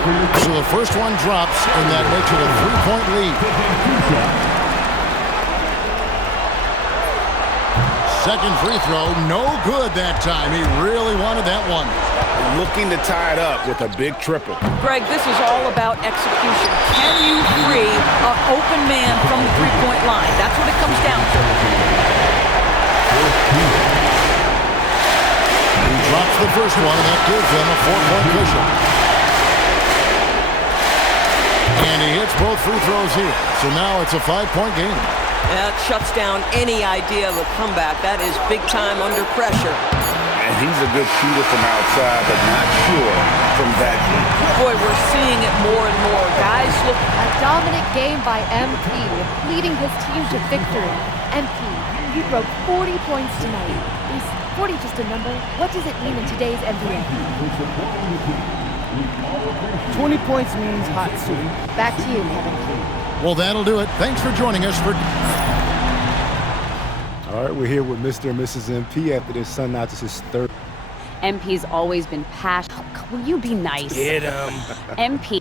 So the first one drops, and that makes it a 3-point lead. Second free throw, no good that time. He really wanted that one. Looking to tie it up with a big triple. Greg, this is all about execution. Can you free an open man from the three-point line? That's what it comes down to. He drops the first one, and that gives them a 4-point cushion. And he hits both free throws here. So now it's a 5-point game. That shuts down any idea of a comeback. That is big time under pressure. And he's a good shooter from outside, but not sure from that deep. Boy, we're seeing it more and more. Guys look... A dominant game by MP, leading his team to victory. MP, you broke 40 points tonight. Is 40 just a number? What does it mean in today's NBA? 20 points means hot soup. Back to you, Kevin. Well, that'll do it. Thanks for joining us for... All right, we're here with Mr. and Mrs. MP after this son now this is his third. MP's always been passionate. Will you be nice? Get him. MP.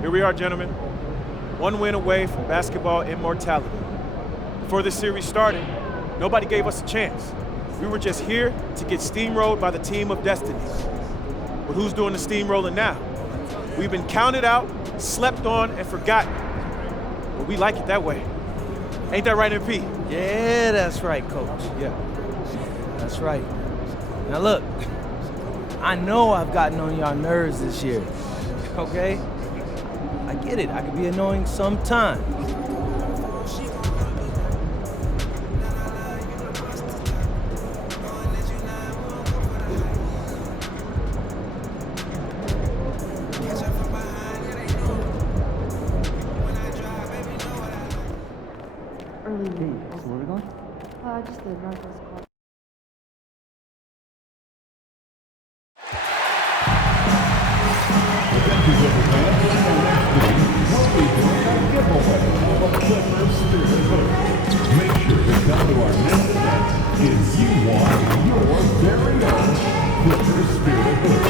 Here we are, gentlemen. One win away from basketball immortality. Before this series started, nobody gave us a chance. We were just here to get steamrolled by the team of destiny. But who's doing the steamrolling now? We've been counted out, slept on, and forgotten. But we like it that way. Ain't that right, MP? Yeah, that's right, Coach. Yeah. That's right. Now look, I know I've gotten on y'all nerves this year, okay? I get it, I can be annoying sometimes. Early lead. Where are we going? Just the Northwest Corner. Make sure to come to our next event if you want your very own Clippers Spirit Hood.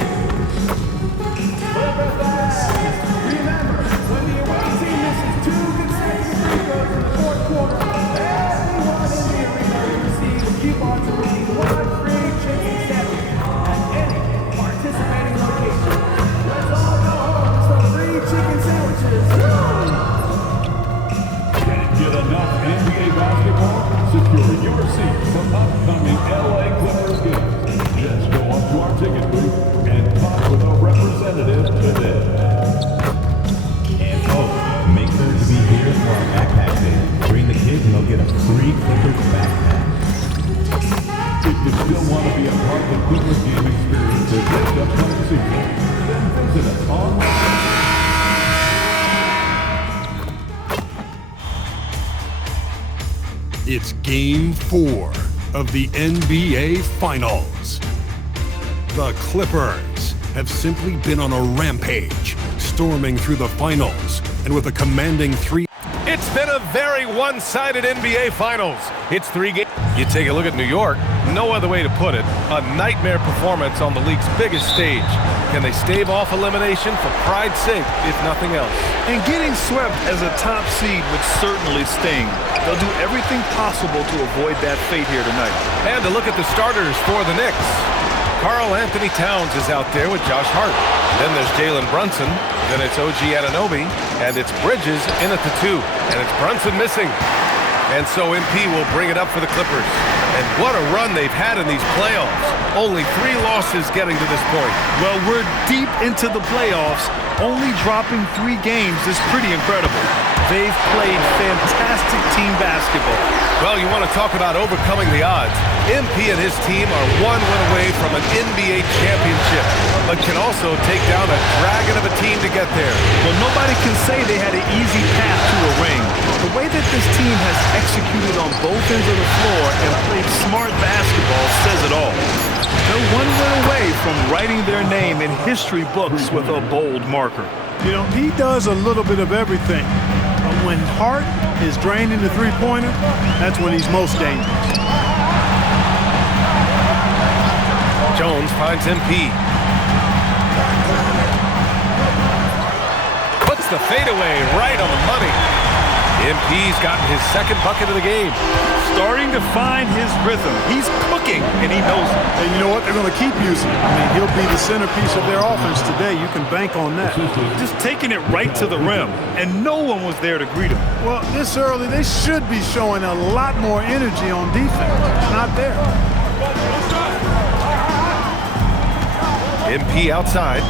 Remember, when the away team misses 2 consecutive free throws in the fourth quarter, everyone in the arena will receive a coupon to receive 1 free chicken sandwich at any participating location. Let's all go home with some free chicken sandwiches. Can't get enough NBA basketball? Secure your seat for upcoming LA Clippers games. Just go up to our ticket booth and talk with a representative today. And make sure to be here for our backpack day. Bring the kids and they'll get a free Clippers backpack. If you still want to be a part of the Clippers game experience this upcoming season, then visit us online. It's Game 4 of the NBA Finals. The Clippers have simply been on a rampage, storming through the finals, and with a commanding 3. It's been a very one-sided NBA Finals. It's 3 games. You take a look at New York, no other way to put it, a nightmare performance on the league's biggest stage. Can they stave off elimination for pride's sake, if nothing else? And getting swept as a top seed would certainly sting. They'll do everything possible to avoid that fate here tonight. And to look at the starters for the Knicks. Karl Anthony Towns is out there with Josh Hart. Then there's Jalen Brunson. Then it's OG Anunoby. And it's Bridges in at the 2. And it's Brunson missing. And so MP will bring it up for the Clippers. And what a run they've had in these playoffs. Only 3 losses getting to this point. Well, we're deep into the playoffs. Only dropping 3 games is pretty incredible. They've played fantastic team basketball. Well, you want to talk about overcoming the odds. MP and his team are one win away from an NBA championship, but can also take down a dragon of a team to get there. Well, nobody can say they had an easy path to a ring. The way that this team has executed on both ends of the floor and played smart basketball says it all. They're one win away from writing their name in history books with a bold marker. You know, he does a little bit of everything. When Hart is draining the three-pointer, that's when he's most dangerous. Jones finds MP. Puts the fadeaway right on the money. MP's gotten his second bucket of the game. Starting to find his rhythm. He's cooking, and he knows it. And you know what? They're going to keep using him. I mean, he'll be the centerpiece of their offense today. You can bank on that. Just taking it right to the rim, and no one was there to greet him. Well, this early, they should be showing a lot more energy on defense. It's not there. MP outside.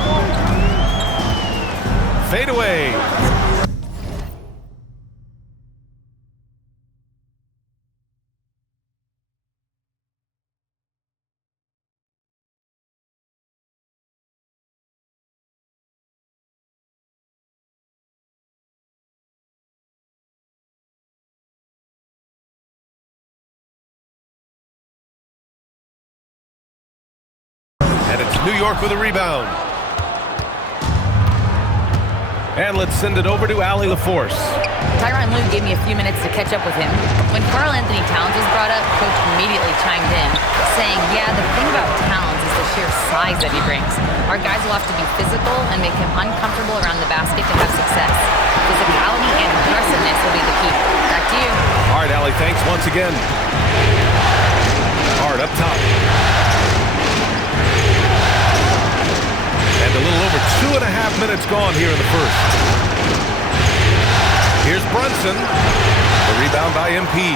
Fade away. And it's New York with a rebound. And let's send it over to Allie LaForce. Tyronn Lue gave me a few minutes to catch up with him. When Karl Anthony Towns was brought up, Coach immediately chimed in, saying, yeah, the thing about Towns is the sheer size that he brings. Our guys will have to be physical and make him uncomfortable around the basket to have success. Physicality and aggressiveness will be the key. Back to you. All right, Allie, thanks once again. Hard up top. And a little over 2.5 minutes gone here in the first. Here's Brunson. The rebound by MP.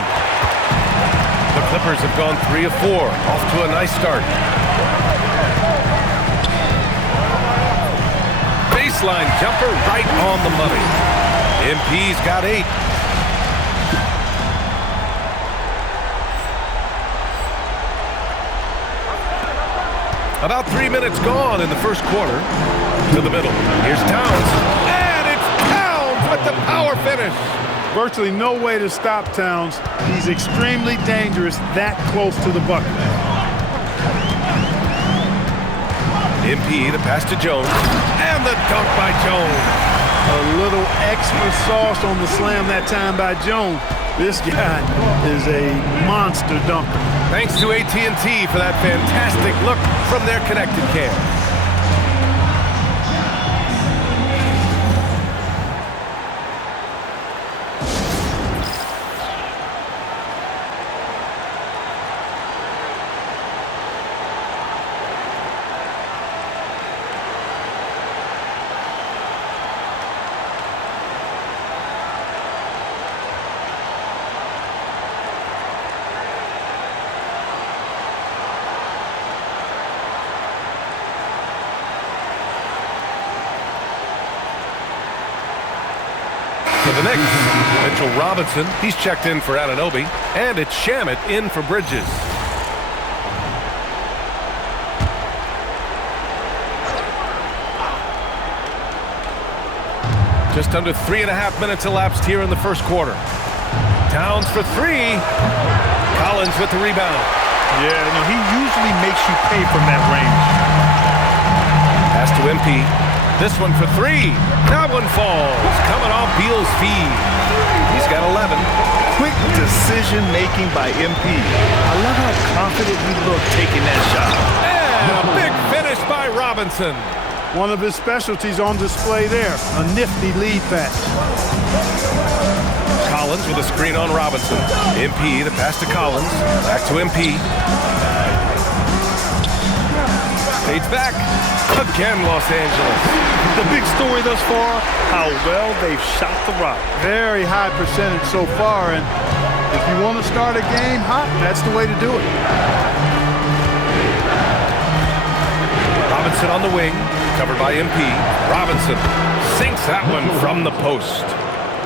The Clippers have gone 3 of 4. Off to a nice start. Baseline jumper right on the money. MP's got 8. About 3 minutes gone in the first quarter. To the middle. Here's Towns. And it's Towns with the power finish. Virtually no way to stop Towns. He's extremely dangerous that close to the bucket. MP, the pass to Jones. And the dunk by Jones. A little extra sauce on the slam that time by Jones. This guy is a monster dunker. Thanks to AT&T for that fantastic look from their connected cam. For the Knicks, Mitchell Robinson, he's checked in for Anunoby, and it's Shamet in for Bridges. Just under 3.5 minutes elapsed here in the first quarter. Towns for 3. Collins with the rebound. Yeah, no, he usually makes you pay from that range. Pass to MP. This one for 3. That one falls. Coming off Beal's feed. He's got 11. Quick decision-making by MP. I love how confident he looked taking that shot. And a big finish by Robinson. One of his specialties on display there. A nifty lead pass. Collins with a screen on Robinson. MP, the pass to Collins. Back to MP. Fades back. Again, Los Angeles. The big story thus far, how well they've shot the rock. Very high percentage so far, and if you want to start a game hot, that's the way to do it. Robinson on the wing, covered by MP. Robinson sinks that one from the post.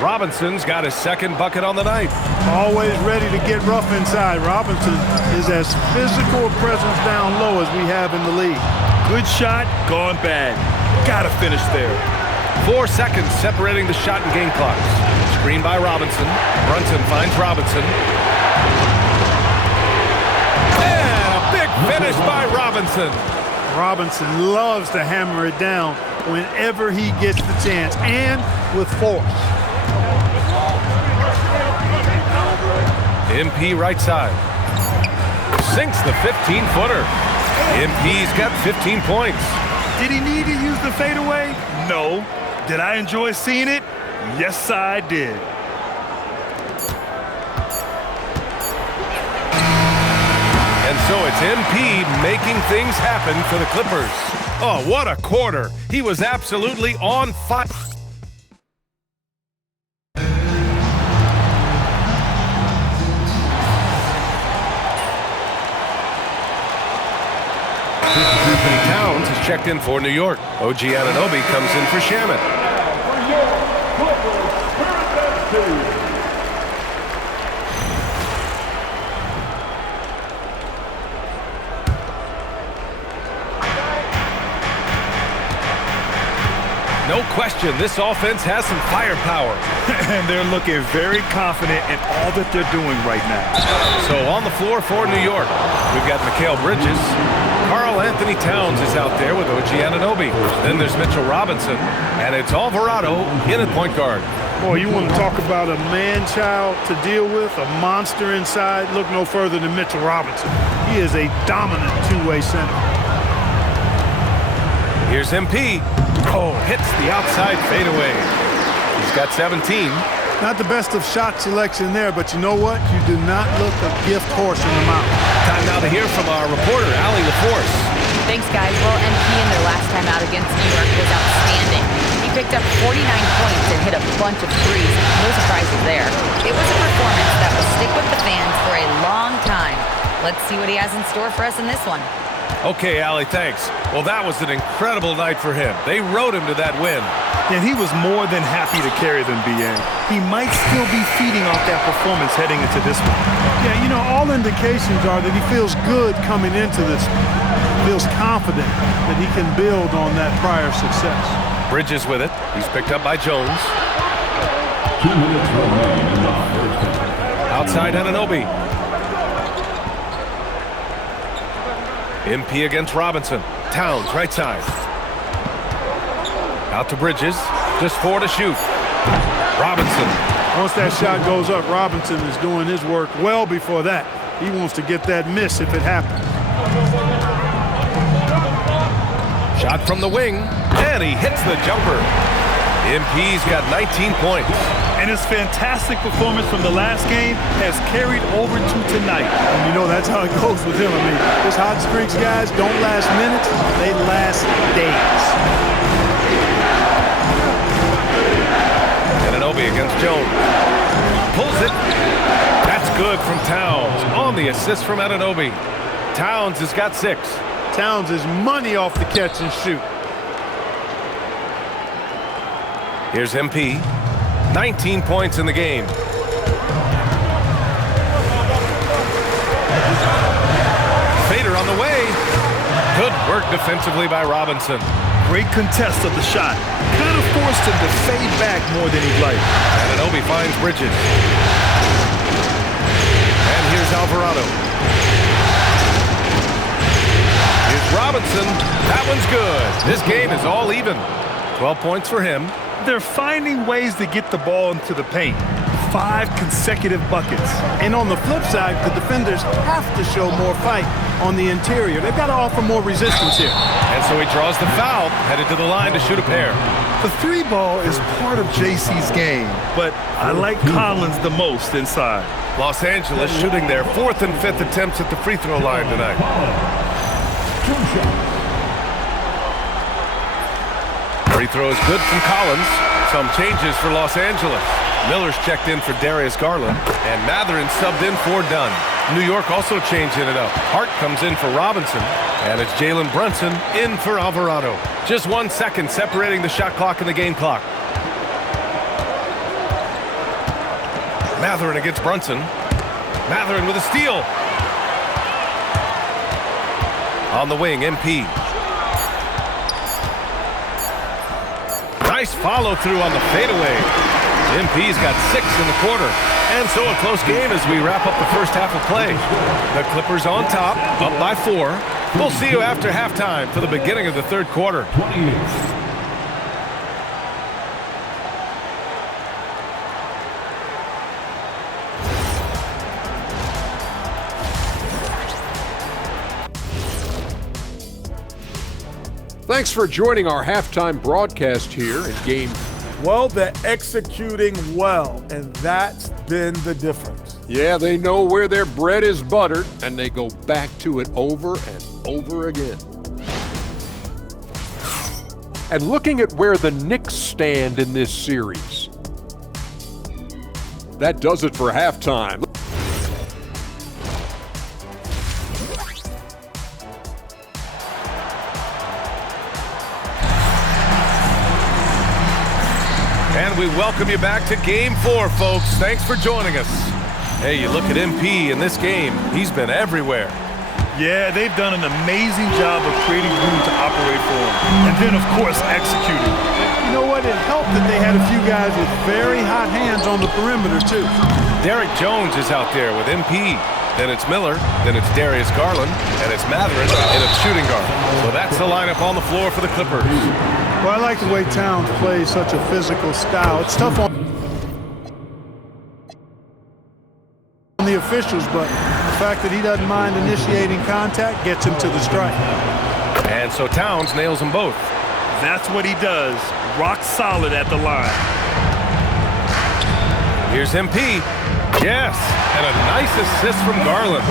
Robinson's got his second bucket on the night. Always ready to get rough inside. Robinson is as physical a presence down low as we have in the league. Good shot, gone bad. Gotta finish there. 4 seconds separating the shot and game clocks. Screen by Robinson. Brunson finds Robinson. And a big finish by Robinson. Robinson loves to hammer it down whenever he gets the chance, and with force. MP right side. Sinks the 15-footer. MP's got 15 points. Did he need to use the fadeaway? No. Did I enjoy seeing it? Yes, I did. And so it's MP making things happen for the Clippers. Oh, what a quarter. He was absolutely on fire. Towns is checked in for New York. OG Anunoby comes in for Shamet. No question, this offense has some firepower. And they're looking very confident in all that they're doing right now. So on the floor for New York, we've got Mikal Bridges. Karl Anthony Towns is out there with OG Anunoby. Then there's Mitchell Robinson, and it's Alvarado in at point guard. Boy, you want to talk about a man-child to deal with, a monster inside, look no further than Mitchell Robinson. He is a dominant two-way center. Here's MP. Oh, hits the outside fadeaway. He's got 17. Not the best of shot selection there, but you know what? You do not look a gift horse in the mouth. Time now to hear from our reporter, Allie LaForce. Thanks, guys. Well, MP in their last time out against New York was outstanding. He picked up 49 points and hit a bunch of threes. No surprises there. It was a performance that will stick with the fans for a long time. Let's see what he has in store for us in this one. Okay, Allie, thanks. Well, that was an incredible night for him. They rode him to that win. And he was more than happy to carry them, B.A. He might still be feeding off that performance heading into this one. Yeah, you know, all indications are that he feels good coming into this. Feels confident that he can build on that prior success. Bridges with it. He's picked up by Jones. 2 minutes remaining in the first half. Outside Anunoby. MP against Robinson. Towns, right side. Out to Bridges. Just 4 to shoot. Robinson. Once that shot goes up, Robinson is doing his work well before that. He wants to get that miss if it happens. Shot from the wing, and he hits the jumper. MP's got 19 points. And his fantastic performance from the last game has carried over to tonight. And you know, that's how it goes with him. I mean, his hot streaks, guys, don't last minutes. They last days. Anunoby against Jones. Pulls it. That's good from Towns. On the assist from Anunoby. Towns has got 6. Towns is money off the catch and shoot. Here's MP. 19 points in the game. Fader on the way. Good work defensively by Robinson. Great contest of the shot. Kind of forced him to fade back more than he'd like. Anunoby finds Bridges. And here's Alvarado. Here's Robinson. That one's good. This game is all even. 12 points for him. They're finding ways to get the ball into the paint. 5 consecutive buckets. And on the flip side, the defenders have to show more fight on the interior. They've got to offer more resistance here. And so he draws the foul, headed to the line to shoot a pair. The 3-ball is part of JC's game, but I like Collins the most inside. Los Angeles shooting their 4th and 5th attempts at the free throw line tonight. Free throw is good from Collins. Some changes for Los Angeles. Miller's checked in for Darius Garland, and Mathurin subbed in for Dunn. New York also changing it up. Hart comes in for Robinson, and it's Jalen Brunson in for Alvarado. Just 1 second separating the shot clock and the game clock. Mathurin against Brunson. Mathurin with a steal. On the wing, MP. Nice follow through on the fadeaway. MP's got 6 in the quarter. And so a close game as we wrap up the first half of play. The Clippers on top, up by 4. We'll see you after halftime for the beginning of the third quarter. Thanks for joining our halftime broadcast here in Game. Well, they're executing well, and that's been the difference. Yeah, they know where their bread is buttered, and they go back to it over and over again. And looking at where the Knicks stand in this series, that does it for halftime. And we welcome you back to Game 4, folks. Thanks for joining us. Hey, you look at MP in this game, he's been everywhere. Yeah, they've done an amazing job of creating room to operate for him. And then, of course, executing. You know what? It helped that they had a few guys with very hot hands on the perimeter, too. Derek Jones is out there with MP. Then it's Miller. Then it's Darius Garland. And it's Mathurin in a shooting guard. So that's the lineup on the floor for the Clippers. Well, I like the way Towns plays such a physical style. It's tough on the officials, but the fact that he doesn't mind initiating contact gets him to the strike. And so Towns nails them both. That's what he does. Rock solid at the line. Here's MP. Yes, and a nice assist from Garland.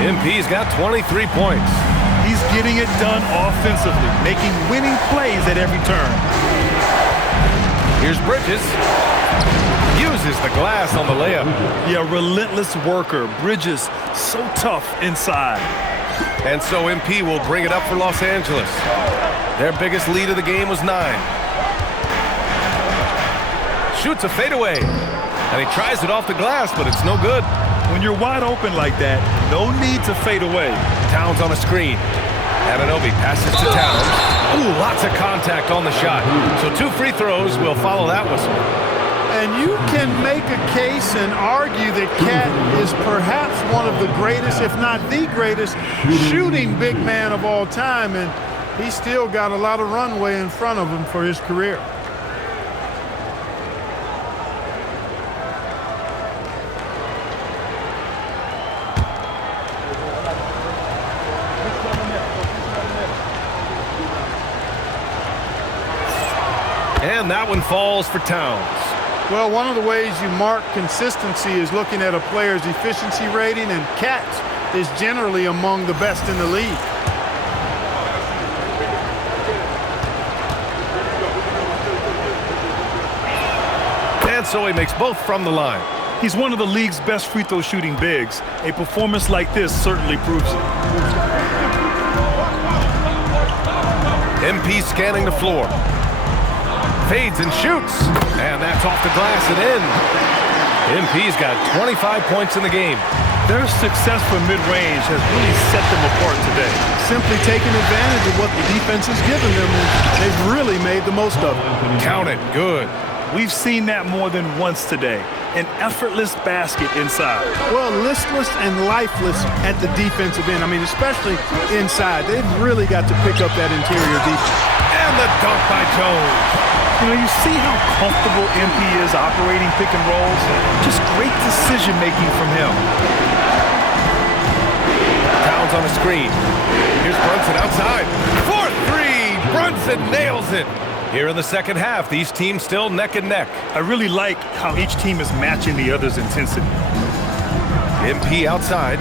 MP's got 23 points. He's getting it done offensively, making winning plays at every turn. Here's Bridges. Uses the glass on the layup. Yeah, relentless worker. Bridges, so tough inside. And so MP will bring it up for Los Angeles. Their biggest lead of the game was 9. Shoots a fadeaway. And he tries it off the glass, but it's no good. When you're wide open like that, no need to fade away. Towns on a screen. Anunoby passes to Towns. Ooh, lots of contact on the shot. So 2 free throws will follow that whistle. And you can make a case and argue that Cat is perhaps one of the greatest, if not the greatest, shooting big man of all time, and he's still got a lot of runway in front of him for his career. And that one falls for Towns. Well, one of the ways you mark consistency is looking at a player's efficiency rating, and Cat is generally among the best in the league. And so he makes both from the line. He's one of the league's best free throw shooting bigs. A performance like this certainly proves it. MP scanning the floor. Fades and shoots. And that's off the glass and in. MP's got 25 points in the game. Their success from mid-range has really set them apart today. Simply taking advantage of what the defense has given them, and they've really made the most of it. Count it. Good. We've seen that more than once today. An effortless basket inside. Well, listless and lifeless at the defensive end. I mean, especially inside. They've really got to pick up that interior defense. And the dunk by Jones. You know, you see how comfortable MP is operating pick and rolls. Just great decision-making from him. Towns on the screen. Here's Brunson outside. 4-3. Brunson nails it. Here in the second half, these teams still neck and neck. I really like how each team is matching the other's intensity. MP outside.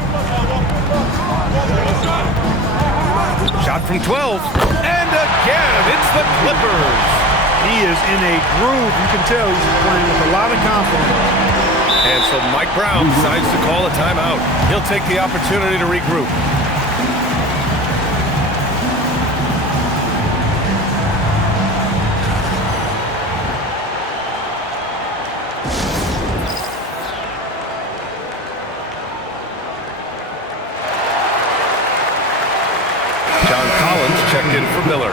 Shot from 12. And again, it's the Clippers. He is in a groove. You can tell he's playing with a lot of confidence. And so Mike Brown decides to call a timeout. He'll take the opportunity to regroup. Miller.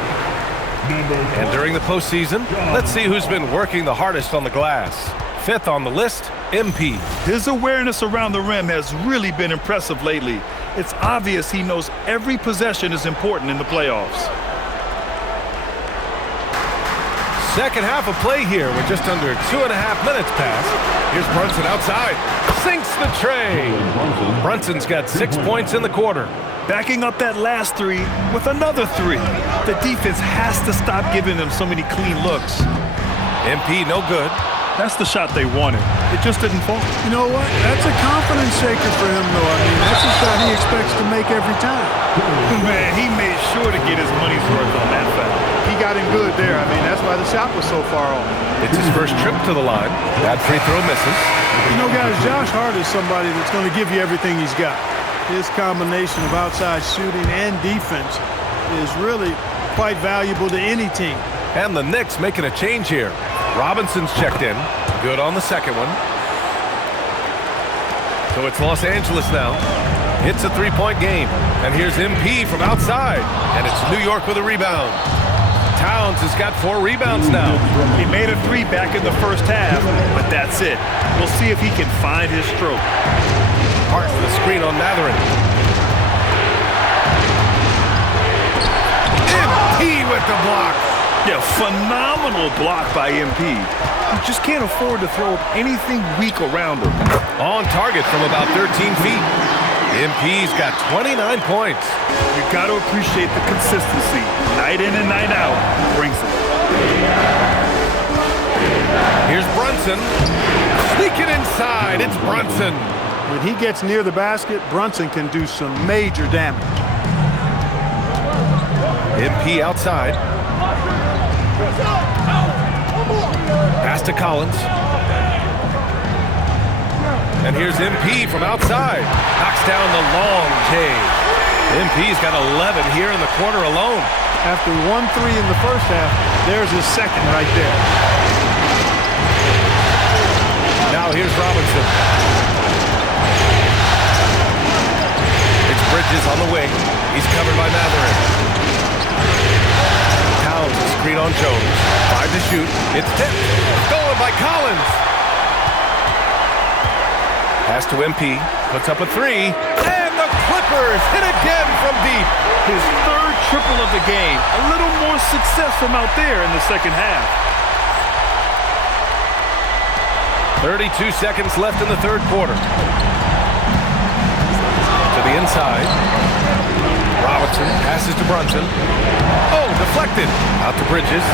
And during the postseason, let's see who's been working the hardest on the glass. 5th on the list, MP. His awareness around the rim has really been impressive lately. It's obvious he knows every possession is important in the playoffs. Second half of play here with just under 2.5 minutes passed. Here's Brunson outside. Sinks the tray. Brunson's got 6 points in the quarter. Backing up that last three with another three. The defense has to stop giving them so many clean looks. MP no good. That's the shot they wanted. It just didn't fall. You know what? That's a confidence shaker for him, though. I mean, that's a shot he expects to make every time. Man, he made sure to get his money's worth on that foul. He got him good there. I mean, that's why the shot was so far off. It's his first trip to the line. That free throw misses. You know, guys, Josh Hart is somebody that's going to give you everything he's got. His combination of outside shooting and defense is really quite valuable to any team. And the Knicks making a change here. Robinson's checked in. Good on the second one. So it's Los Angeles now. It's a three-point game. And here's MP from outside. And it's New York with a rebound. Towns has got 4 rebounds now. He made a three back in the first half, but that's it. We'll see if he can find his stroke. Hart for the screen on Mathurin. MP with the block. Yeah, phenomenal block by MP. You just can't afford to throw anything weak around him. On target from about 13 feet. MP's got 29 points. You got to appreciate the consistency. Night in and night out brings it. Here's Brunson. Sneaking inside. It's Brunson. When he gets near the basket, Brunson can do some major damage. MP outside. Pass to Collins. And here's MP from outside. Knocks down the long J. MP's got 11 here in the quarter alone. After 1-3 in the first half, there's his second right there. Now here's Robinson. It's Bridges on the wing. He's covered by Mathurin. Towns a screen on Jones. 5 to shoot. It's tipped. Stolen by Collins. Pass to MP. Puts up a 3. And the Clippers hit again from deep. His third triple of the game. A little more success from out there in the second half. 32 seconds left in the third quarter. To the inside. Robinson passes to Brunson. Oh, deflected. Out to Bridges.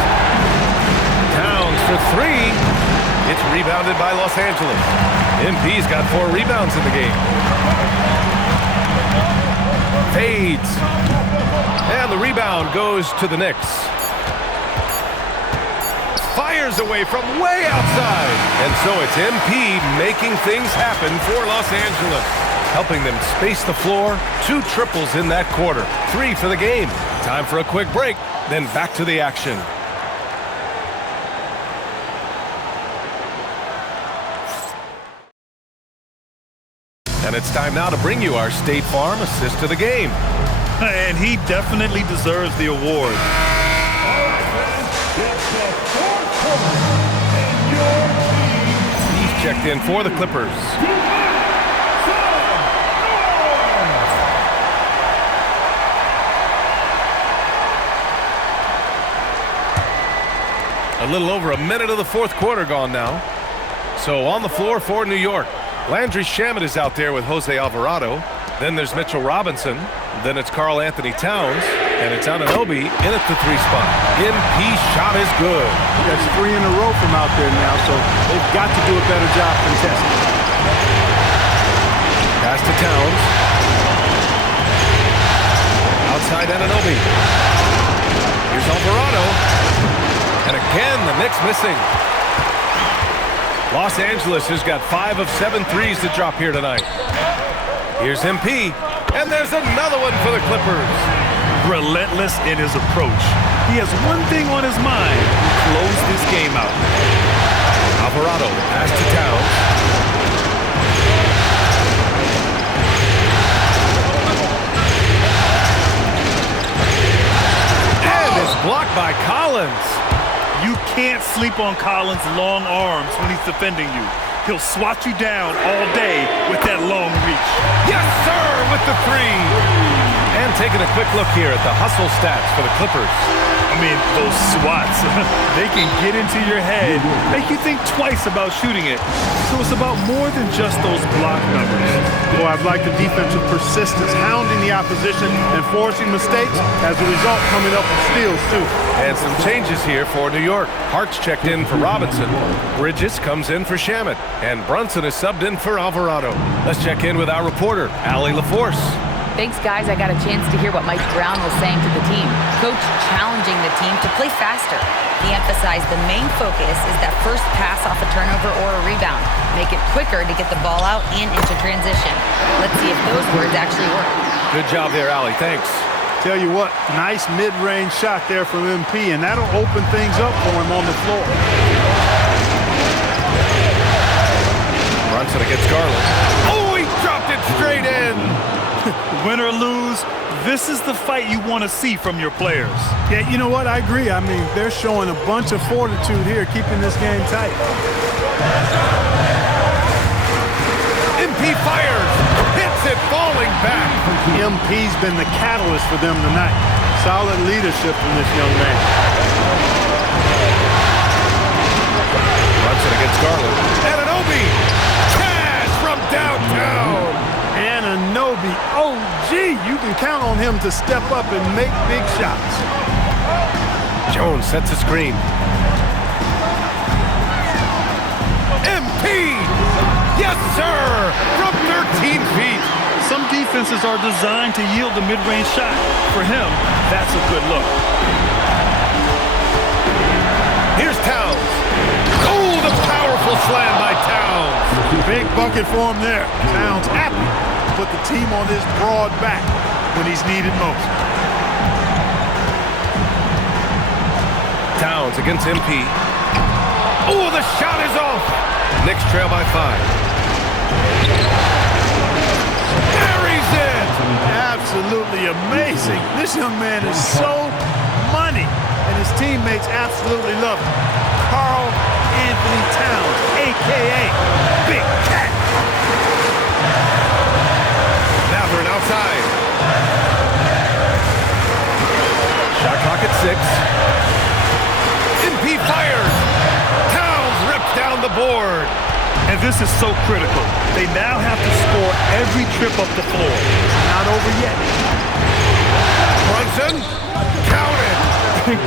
Towns for 3. It's rebounded by Los Angeles. MP's got 4 rebounds in the game. Fades. And the rebound goes to the Knicks. Fires away from way outside. And so it's MP making things happen for Los Angeles. Helping them space the floor. 2 triples in that quarter. 3 for the game. Time for a quick break, then back to the action. And it's time now to bring you our State Farm assist to the game. And he definitely deserves the award. He's checked in for the Clippers. A little over a minute of the fourth quarter gone now. So on the floor for New York. Landry Shamet is out there with Jose Alvarado. Then there's Mitchell Robinson. Then it's Karl Anthony Towns. And it's Anunoby in at the 3 spot. MP shot is good. That's 3 in a row from out there now, so they've got to do a better job contesting. Pass to Towns. Outside Anunoby. Here's Alvarado. And again, the Knicks missing. Los Angeles has got 5 of 7 threes to drop here tonight. Here's MP, and there's another one for the Clippers. Relentless in his approach. He has one thing on his mind: close this game out. Alvarado pass to Towns. And sleep on Collins' long arms when he's defending you. He'll swat you down all day with that long reach. Yes, sir, with the three. And taking a quick look here at the hustle stats for the Clippers. I mean, those swats, they can get into your head, make you think twice about shooting it. So it's about more than just those block numbers. Boy, I've liked the defensive persistence, hounding the opposition and forcing mistakes. As a result, coming up with steals, too. And some changes here for New York. Hart's checked in for Robinson. Bridges comes in for Shamet. And Brunson is subbed in for Alvarado. Let's check in with our reporter, Allie LaForce. Thanks, guys. I got a chance to hear what Mike Brown was saying to the team. Coach challenging the team to play faster. He emphasized the main focus is that first pass off a turnover or a rebound. Make it quicker to get the ball out and into transition. Let's see if those words actually work. Good job there, Allie. Thanks. Tell you what, nice mid-range shot there from MP, and that'll open things up for him on the floor. Brunson against Garland. Oh, he dropped it straight in. Win or lose, this is the fight you want to see from your players. Yeah, you know what? I agree. I mean, they're showing a bunch of fortitude here, keeping this game tight. MP fires, hits it, falling back. MP's been the catalyst for them tonight. Solid leadership from this young man. Brunson against Garland. Anunoby, cash from downtown. Anunoby, oh gee, you can count on him to step up and make big shots. Jones sets a screen. MP, yes sir, from 13 feet. Some defenses are designed to yield the mid-range shot. For him, that's a good look. Here's Towns. Oh, the powerful slam by Towns. Big bucket for him there. Towns happy to put the team on his broad back when he's needed most. Towns against MP. Oh, the shot is off. Knicks trail by 5. Buries it. Absolutely amazing. This young man is so money, and his teammates absolutely love him. Karl Anthony Towns, a.k.a. Big Cat. Mathurin outside. Shot clock at 6. MP fires. Towns rips down the board. And this is so critical. They now have to score every trip up the floor. It's not over yet. Brunson, count it.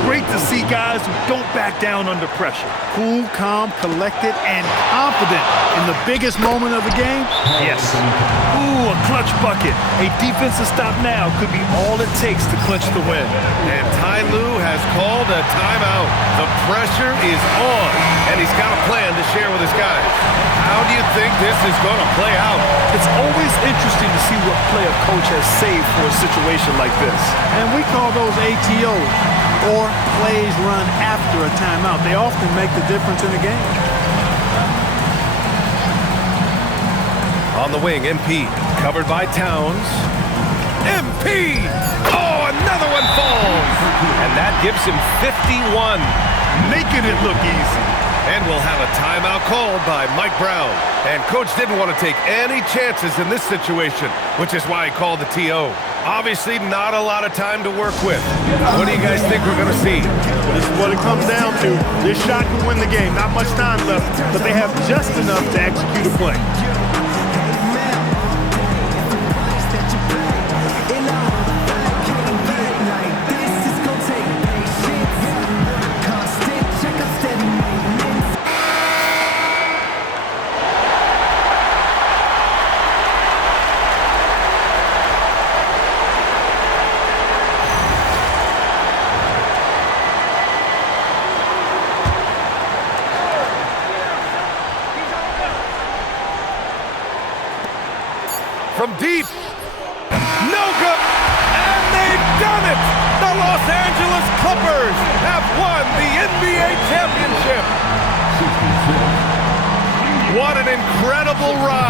Great to see guys who don't back down under pressure. Cool, calm, collected, and confident in the biggest moment of the game. Yes. Ooh, a clutch bucket. A defensive stop now could be all it takes to clinch the win. And Ty Lue has called a timeout. The pressure is on, and he's got a plan to share with his guys. How do you think this is going to play out? It's always interesting to see what play a coach has saved for a situation like this. And we call those ATOs, or plays run after a timeout. They often make the difference in a game. On the wing, MP, covered by Towns. MP! Oh, another one falls! And that gives him 51. Making it look easy. And we'll have a timeout called by Mike Brown. And Coach didn't want to take any chances in this situation, which is why he called the TO. Obviously, not a lot of time to work with. What do you guys think we're going to see? This is what it comes down to. This shot can win the game. Not much time left, but they have just enough to execute a play. From deep, no good, and they've done it! The Los Angeles Clippers have won the NBA championship! What an incredible ride!